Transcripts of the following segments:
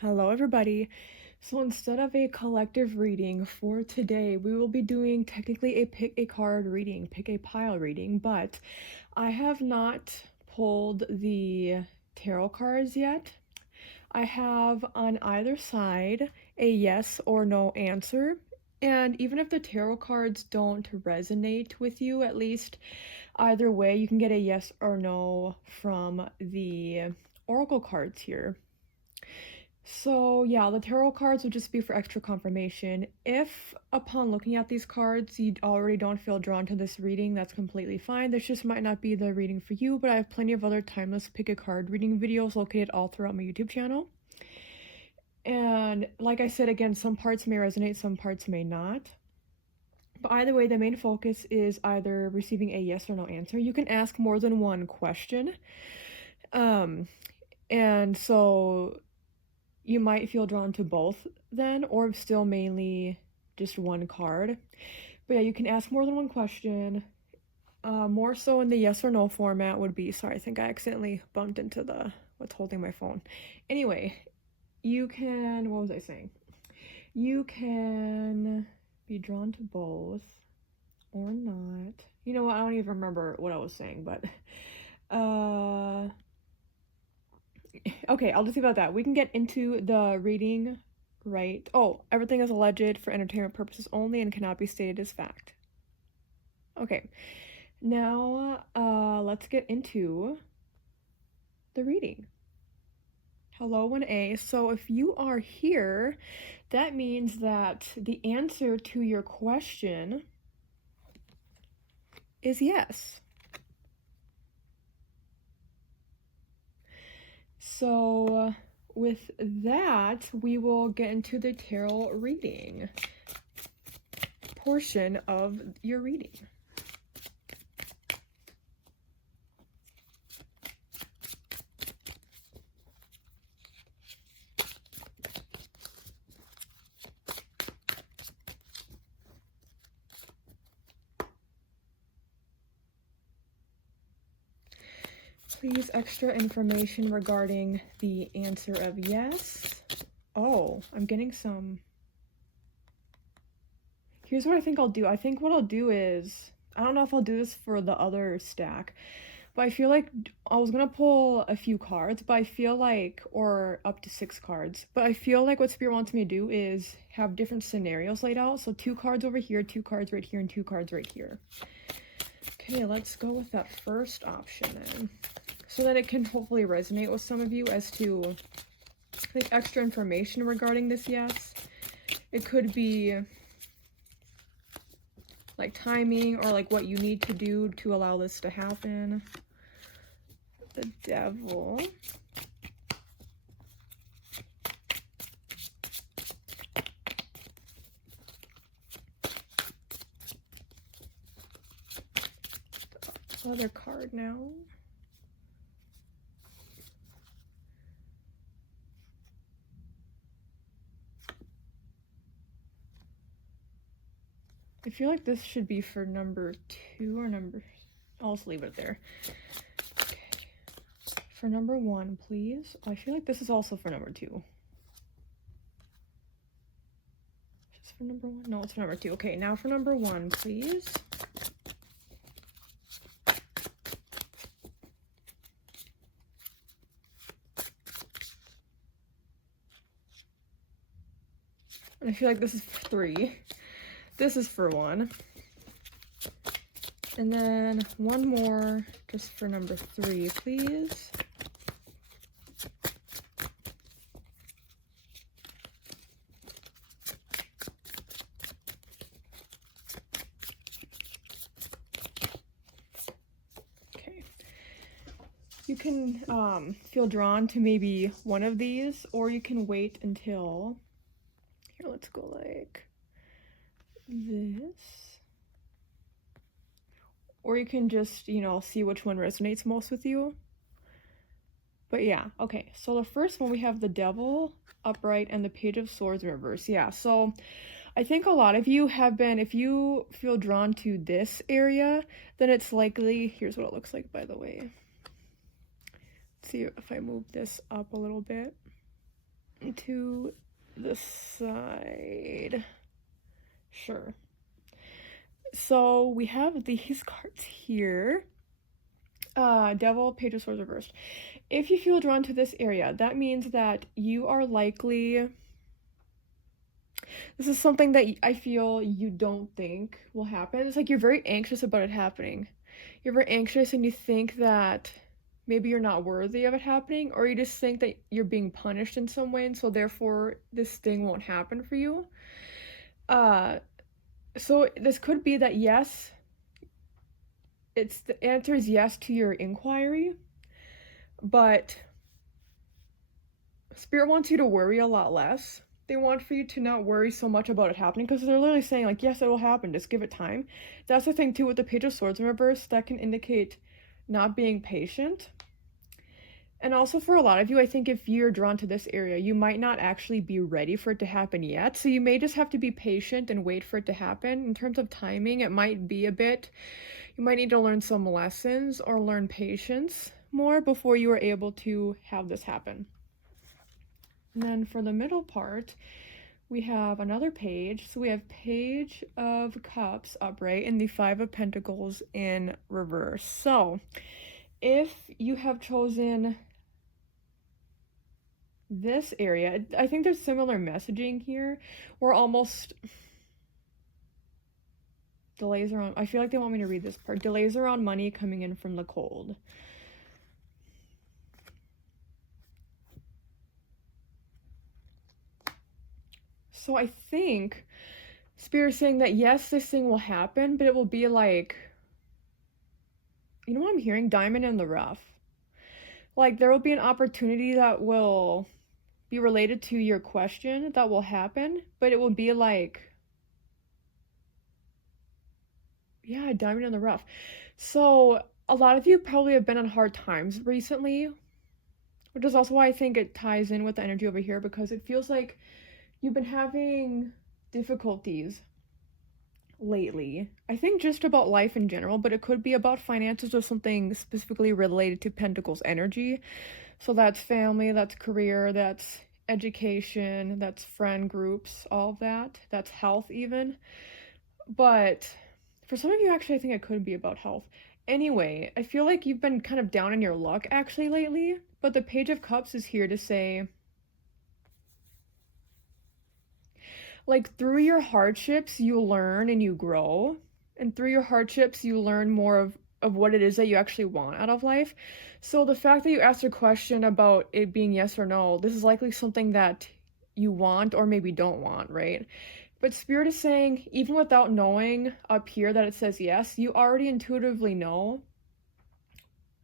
Hello everybody. So instead of a collective reading for today, we will be doing technically a pick a card reading, pick a pile reading, but I have not pulled the tarot cards yet. I have on either side a yes or no answer. And even if the tarot cards don't resonate with you, at least either way, you can get a yes or no from the oracle cards here. So yeah, the tarot cards would just be for extra confirmation. If upon looking at these cards you already don't feel drawn to this reading, that's completely fine. This just might not be the reading for you, but I have plenty of other timeless pick a card reading videos located all throughout my YouTube channel. And like I said, again, some parts may resonate, some parts may not. But either way, the main focus is either receiving a yes or no answer. You can ask more than one question. And so you might feel drawn to both then, or still mainly just one card. But yeah, you can ask more than one question. More so in the yes or no format would be, sorry, I think I accidentally bumped into what's holding my phone. Anyway, you can, what was I saying? You can be drawn to both or not. You know what, I don't even remember what I was saying, but okay, I'll just leave it at that. We can get into the reading, right? Oh, everything is alleged for entertainment purposes only and cannot be stated as fact. Okay, now let's get into the reading. Hello 1A. So if you are here, that means that the answer to your question is yes. So with that, we will get into the tarot reading portion of your reading. Please, extra information regarding the answer of yes. Oh, I'm getting some. Here's what I think I'll do. I think what I'll do is, I don't know if I'll do this for the other stack, but I feel like I was gonna pull a few cards, but I feel like, or up to 6 cards, but I feel like what Spirit wants me to do is have different scenarios laid out. So 2 cards over here, 2 cards right here, and 2 cards right here. Okay, let's go with that first option then. So that it can hopefully resonate with some of you as to, like, extra information regarding this yes. It could be like timing or like what you need to do to allow this to happen. The Devil. The other card now. I feel like this should be for number 2 or number... I'll just leave it there. Okay. For number 1, please. I feel like this is also for number 2. Is this for number 1? No, it's for number 2. Okay, now for number 1, please. And I feel like this is for 3. This is for 1. And then one more just for number 3, please. Okay. You can feel drawn to maybe one of these, or you can wait until, here, let's go like this, or you can just, you know, see which one resonates most with you. But yeah, okay, so the first one, we have the Devil upright and the Page of Swords reverse. Yeah, so I think a lot of you have been, if you feel drawn to this area, then it's likely, here's what it looks like, by the way. Let's see if I move this up a little bit. to the side. Sure. So we have these cards here. Devil, Page of Swords reversed. If you feel drawn to this area, that means that you are likely... This is something that I feel you don't think will happen. It's like you're very anxious about it happening. You're very anxious and you think that maybe you're not worthy of it happening, or you just think that you're being punished in some way, and so therefore this thing won't happen for you. So this could be that yes, the answer is yes to your inquiry, but Spirit wants you to worry a lot less. They want for you to not worry so much about it happening, because they're literally saying, like, yes, it will happen, just give it time. That's the thing too with the Page of Swords in reverse, that can indicate not being patient. And also for a lot of you, I think if you're drawn to this area, you might not actually be ready for it to happen yet. So you may just have to be patient and wait for it to happen. In terms of timing, it might be a bit, you might need to learn some lessons or learn patience more before you are able to have this happen. And then for the middle part, we have another page. So we have Page of Cups upright and the Five of Pentacles in reverse. So if you have chosen this area, I think there's similar messaging here. We're almost... Delays around... I feel like they want me to read this part. Delays around money coming in from the cold. So I think Spirit is saying that yes, this thing will happen, but it will be like... You know what I'm hearing? Diamond in the rough. Like, there will be an opportunity that will be related to your question that will happen, but it will be like... Yeah, diamond in the rough. So a lot of you probably have been on hard times recently, which is also why I think it ties in with the energy over here, because it feels like you've been having difficulties lately. I think just about life in general, but it could be about finances or something specifically related to Pentacles energy. So that's family, that's career, that's education, that's friend groups, all of that. That's health even. But for some of you, actually, I think it could be about health. Anyway, I feel like you've been kind of down in your luck actually lately, but the Page of Cups is here to say, like, through your hardships, you learn and you grow. And through your hardships, you learn more of what it is that you actually want out of life. So the fact that you asked a question about it being yes or no, this is likely something that you want or maybe don't want, right? But Spirit is saying, even without knowing up here that it says yes, you already intuitively know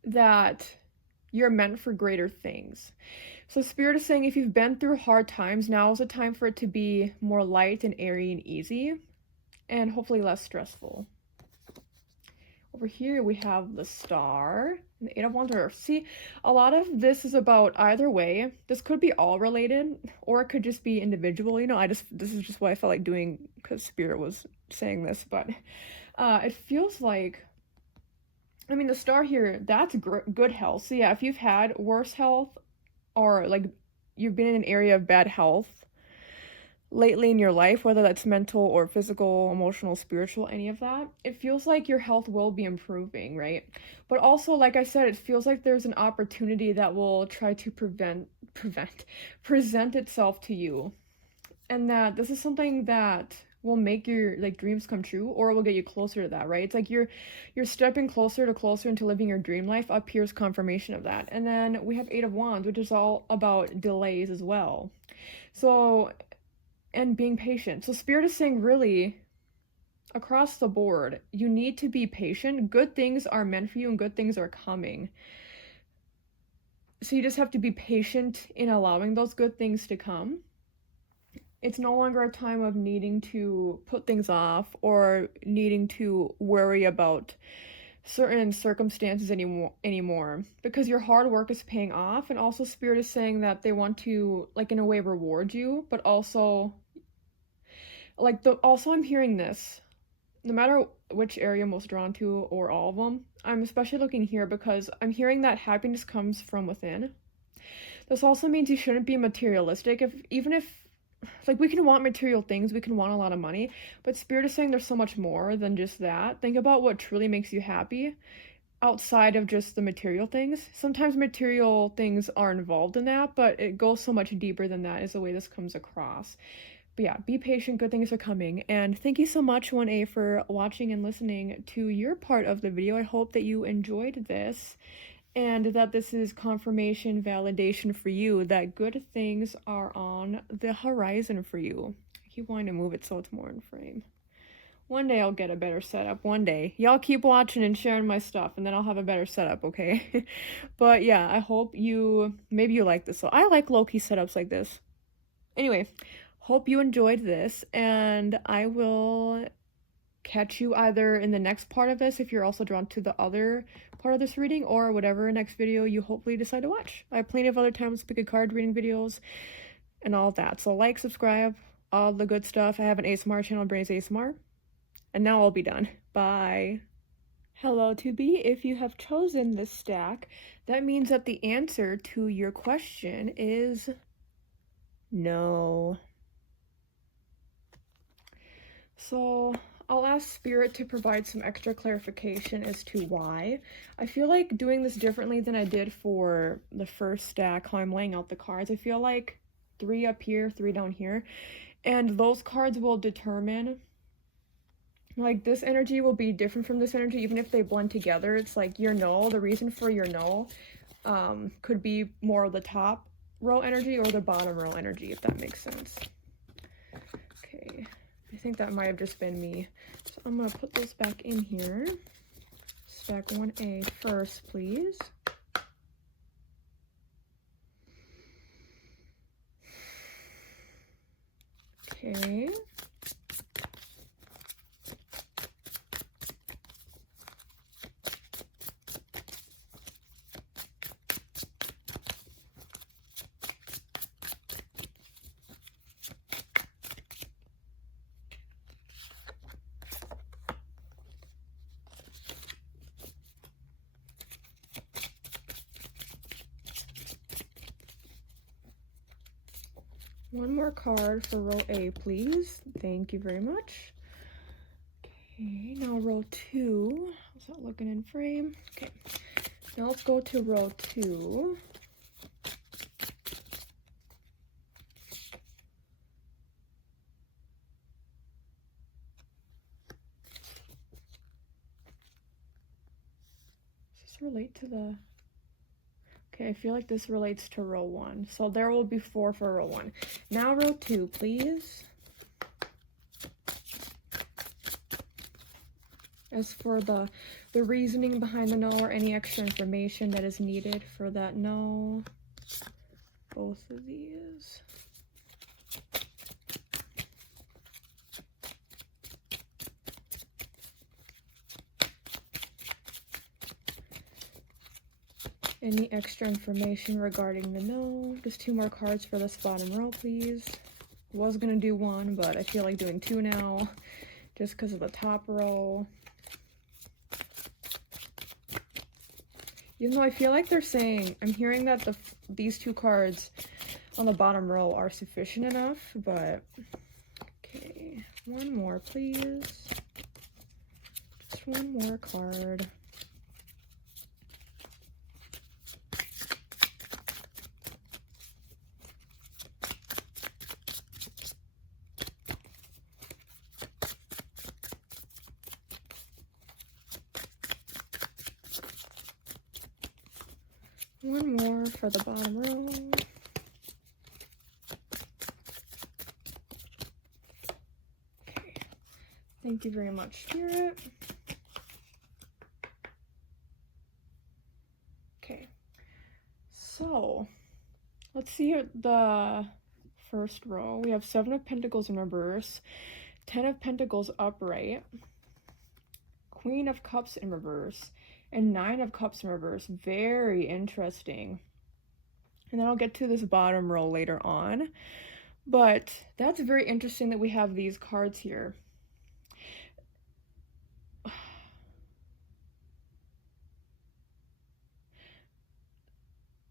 that you're meant for greater things. So Spirit is saying, if you've been through hard times, now is the time for it to be more light and airy and easy, and hopefully less stressful. Over here we have the Star and the Eight of Wands. See, a lot of this is about either way. This could be all related, or it could just be individual. You know, this is just what I felt like doing because Spirit was saying this. But it feels like, I mean, the Star here, that's good health. So yeah, if you've had worse health, or like you've been in an area of bad health lately in your life, whether that's mental or physical, emotional, spiritual, any of that, it feels like your health will be improving, right? But also, like I said, it feels like there's an opportunity that will try to present itself to you, and that this is something that will make your like dreams come true, or will get you closer to that, right? It's like you're stepping closer into living your dream life. Up here's confirmation of that. And then we have Eight of Wands, which is all about delays as well. So, and being patient. So Spirit is saying, really, across the board, you need to be patient. Good things are meant for you and good things are coming. So you just have to be patient in allowing those good things to come. It's no longer a time of needing to put things off or needing to worry about certain circumstances anymore, because your hard work is paying off. And also Spirit is saying that they want to, like, in a way reward you, but also also I'm hearing this, no matter which area I'm most drawn to or all of them, I'm especially looking here because I'm hearing that happiness comes from within. This also means you shouldn't be materialistic. Even if, like, we can want material things, we can want a lot of money, but Spirit is saying there's so much more than just that. Think about what truly makes you happy outside of just the material things. Sometimes material things are involved in that, but it goes so much deeper than that is the way this comes across. But yeah, be patient, good things are coming. And thank you so much, 1A, for watching and listening to your part of the video. I hope that you enjoyed this and that this is confirmation, validation for you that good things are on the horizon for you. I keep wanting to move it so it's more in frame. One day I'll get a better setup. One day. Y'all keep watching and sharing my stuff, and then I'll have a better setup, okay? But yeah, I hope maybe you like this. So I like low-key setups like this. Anyway, hope you enjoyed this, and I will catch you either in the next part of this if you're also drawn to the other part of this reading, or whatever next video you hopefully decide to watch. I have plenty of other times to pick a card reading videos and all of that. So like, subscribe, all the good stuff. I have an ASMR channel, Brittney's ASMR. And now I'll be done. Bye. Hello, 2B. If you have chosen this stack, that means that the answer to your question is no. So I'll ask Spirit to provide some extra clarification as to why. I feel like doing this differently than I did for the first stack, how I'm laying out the cards. I feel like 3 up here, 3 down here. And those cards will determine, like, this energy will be different from this energy, even if they blend together. It's like your no, the reason for your no could be more of the top row energy or the bottom row energy, if that makes sense. Okay, I think that might have just been me. So I'm gonna put this back in here. Stack 1A first, please. Okay. One more card for row A, please. Thank you very much. Okay, now row 2. How's that looking in frame? Okay, now let's go to row 2. Does this relate to the... Okay, I feel like this relates to row 1. So there will be 4 for row 1. Now row 2, please. As for the reasoning behind the no or any extra information that is needed for that no, both of these. Any extra information regarding the no. Just 2 more cards for this bottom row, please. Was gonna do 1, but I feel like doing 2 now, just because of the top row. Even though I feel like they're saying, I'm hearing that these 2 cards on the bottom row are sufficient enough, but okay, 1 more, please. Just 1 more card. One more for the bottom row. Okay. Thank you very much, Spirit. Okay. So, let's see the first row. We have 7 of Pentacles in reverse, 10 of Pentacles upright, Queen of Cups in reverse, and 9 of Cups in reverse. Very interesting. And then I'll get to this bottom row later on. But that's very interesting that we have these cards here.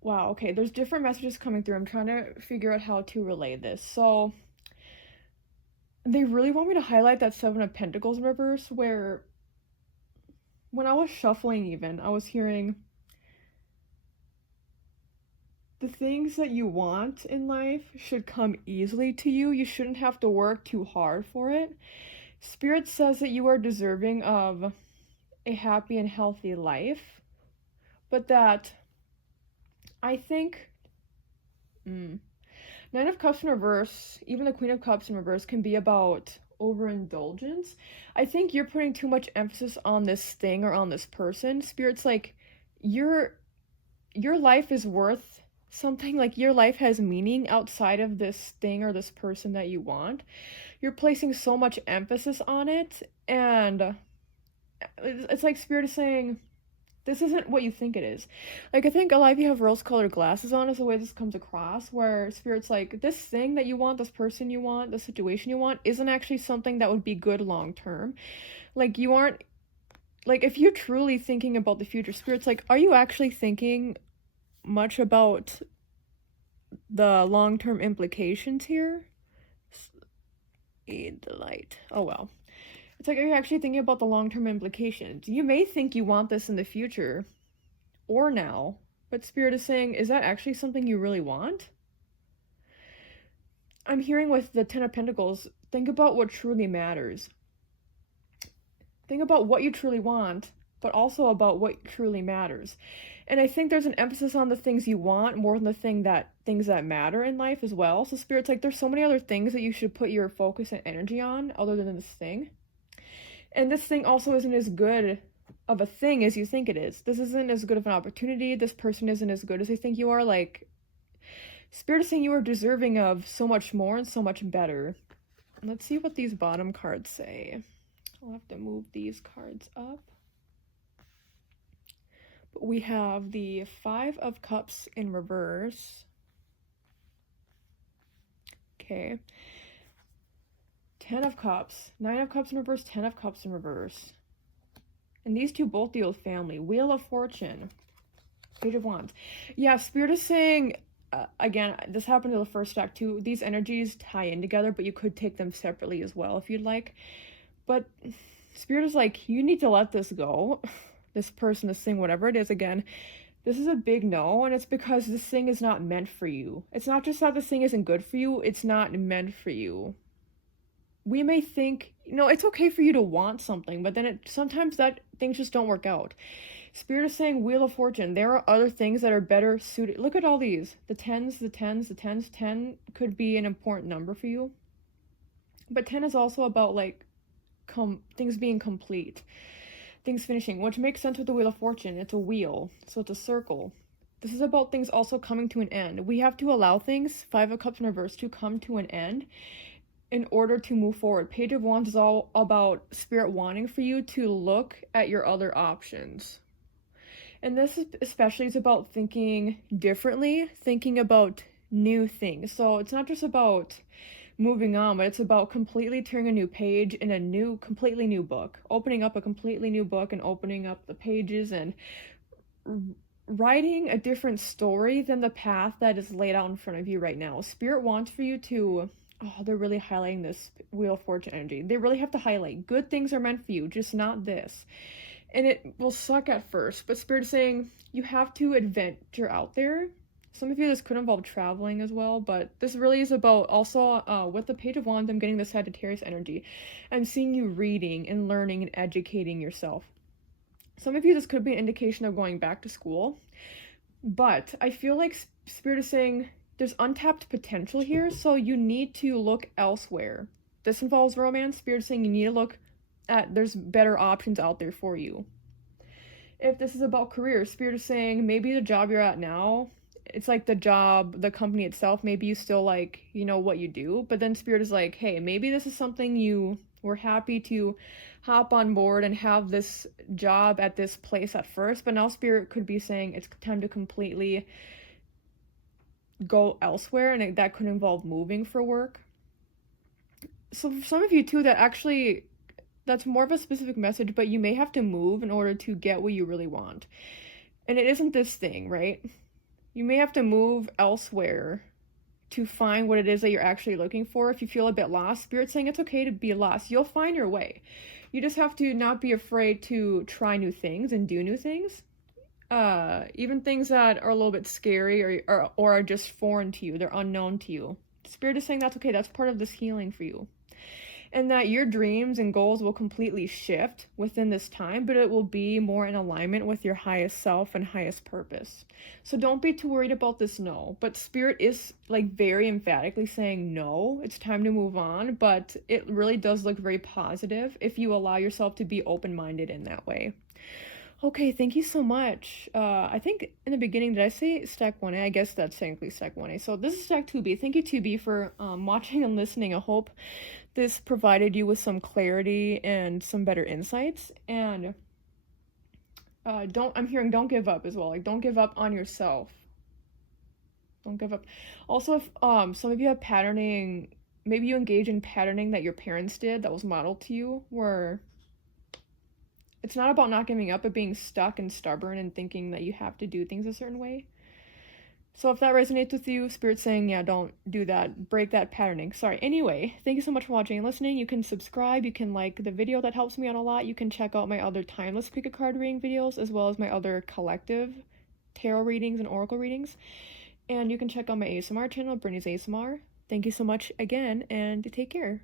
wow, okay, there's different messages coming through. I'm trying to figure out how to relay this. So they really want me to highlight that Seven of Pentacles in reverse, where when I was shuffling even, I was hearing the things that you want in life should come easily to you. You shouldn't have to work too hard for it. Spirit says that you are deserving of a happy and healthy life, but that I think Nine of Cups in reverse, even the Queen of Cups in reverse, can be about overindulgence. I think you're putting too much emphasis on this thing or on this person. Spirit's like, your life is worth something, like your life has meaning outside of this thing or this person that you want. You're placing so much emphasis on it, and it's like Spirit is saying, this isn't what you think it is. Like, I think a lot of you have rose-colored glasses on is the way this comes across, where Spirit's like, this thing that you want, this person you want, the situation you want, isn't actually something that would be good long-term. Like, you aren't, like, if you're truly thinking about the future, Spirit's like, are you actually thinking much about the long-term implications here? Aid the light. Oh, well. It's like, are you actually thinking about the long-term implications? You may think you want this in the future or now, but Spirit is saying, is that actually something you really want? I'm hearing with the Ten of Pentacles, think about what truly matters. Think about what you truly want, but also about what truly matters. And I think there's an emphasis on the things you want more than the things that matter in life as well. So Spirit's like, there's so many other things that you should put your focus and energy on other than this thing. And this thing also isn't as good of a thing as you think it is. This isn't as good of an opportunity. This person isn't as good as they think you are. Like, Spirit is saying you are deserving of so much more and so much better. Let's see what these bottom cards say. I'll have to move these cards up. But we have the Five of Cups in reverse. Okay. 10 of Cups, 9 of Cups in reverse, 10 of Cups in reverse. And these two both deal with family. Wheel of Fortune, Page of Wands. Yeah, Spirit is saying, again, this happened to the first stack too. These energies tie in together, but you could take them separately as well if you'd like. But Spirit is like, you need to let this go. This person, this thing, whatever it is, again, this is a big no, and it's because this thing is not meant for you. It's not just that this thing isn't good for you, it's not meant for you. We may think, it's okay for you to want something, but then sometimes that things just don't work out. Spirit is saying Wheel of Fortune. There are other things that are better suited. Look at all these. The 10s, the 10s, the 10s. 10 could be an important number for you. But 10 is also about, like, things being complete. Things finishing, which makes sense with the Wheel of Fortune. It's a wheel, so it's a circle. This is about things also coming to an end. We have to allow things, Five of Cups in reverse, to come to an end in order to move forward. Page of Wands is all about Spirit wanting for you to look at your other options. And this especially is about thinking differently, thinking about new things. So it's not just about moving on, but it's about completely turning a new page in a completely new book. Opening up a completely new book and opening up the pages and writing a different story than the path that is laid out in front of you right now. Spirit wants for you to... Oh, they're really highlighting this Wheel of Fortune energy. They really have to highlight good things are meant for you, just not this. And it will suck at first, but Spirit is saying you have to adventure out there. Some of you, this could involve traveling as well, but this really is about also, with the Page of Wands, I'm getting the Sagittarius energy. I'm seeing you reading and learning and educating yourself. Some of you, this could be an indication of going back to school, but I feel like Spirit is saying there's untapped potential here, so you need to look elsewhere. This involves romance. Spirit is saying you need to look at, there's better options out there for you. If this is about career, Spirit is saying maybe the job you're at now, it's like the job, the company itself, maybe you still like, what you do, but then Spirit is like, hey, maybe this is something you were happy to hop on board and have this job at this place at first, but now Spirit could be saying it's time to completely go elsewhere, and that could involve moving for work. So for some of you too, that's more of a specific message, but you may have to move in order to get what you really want. And it isn't this thing, right? You may have to move elsewhere to find what it is that you're actually looking for. If you feel a bit lost, Spirit's saying it's okay to be lost. You'll find your way. You just have to not be afraid to try new things and do new things. Even things that are a little bit scary or are just foreign to you, they're unknown to you. Spirit is saying that's okay, that's part of this healing for you. And that your dreams and goals will completely shift within this time, but it will be more in alignment with your highest self and highest purpose. So don't be too worried about this no, but Spirit is like very emphatically saying no, it's time to move on, but it really does look very positive if you allow yourself to be open-minded in that way. Okay, thank you so much. I think in the beginning, did I say stack 1A? I guess that's technically stack 1A. So this is stack 2B. Thank you, 2B, for watching and listening. I hope this provided you with some clarity and some better insights. And I'm hearing don't give up as well. Like, don't give up on yourself. Don't give up. Also, if some of you have patterning, maybe you engage in patterning that your parents did that was modeled to you, where it's not about not giving up, but being stuck and stubborn and thinking that you have to do things a certain way. So if that resonates with you, Spirit's saying, yeah, don't do that. Break that patterning. Sorry. Anyway, thank you so much for watching and listening. You can subscribe. You can like the video. That helps me out a lot. You can check out my other timeless pick a card reading videos, as well as my other collective tarot readings and oracle readings. And you can check out my ASMR channel, Brittney's ASMR. Thank you so much again, and take care.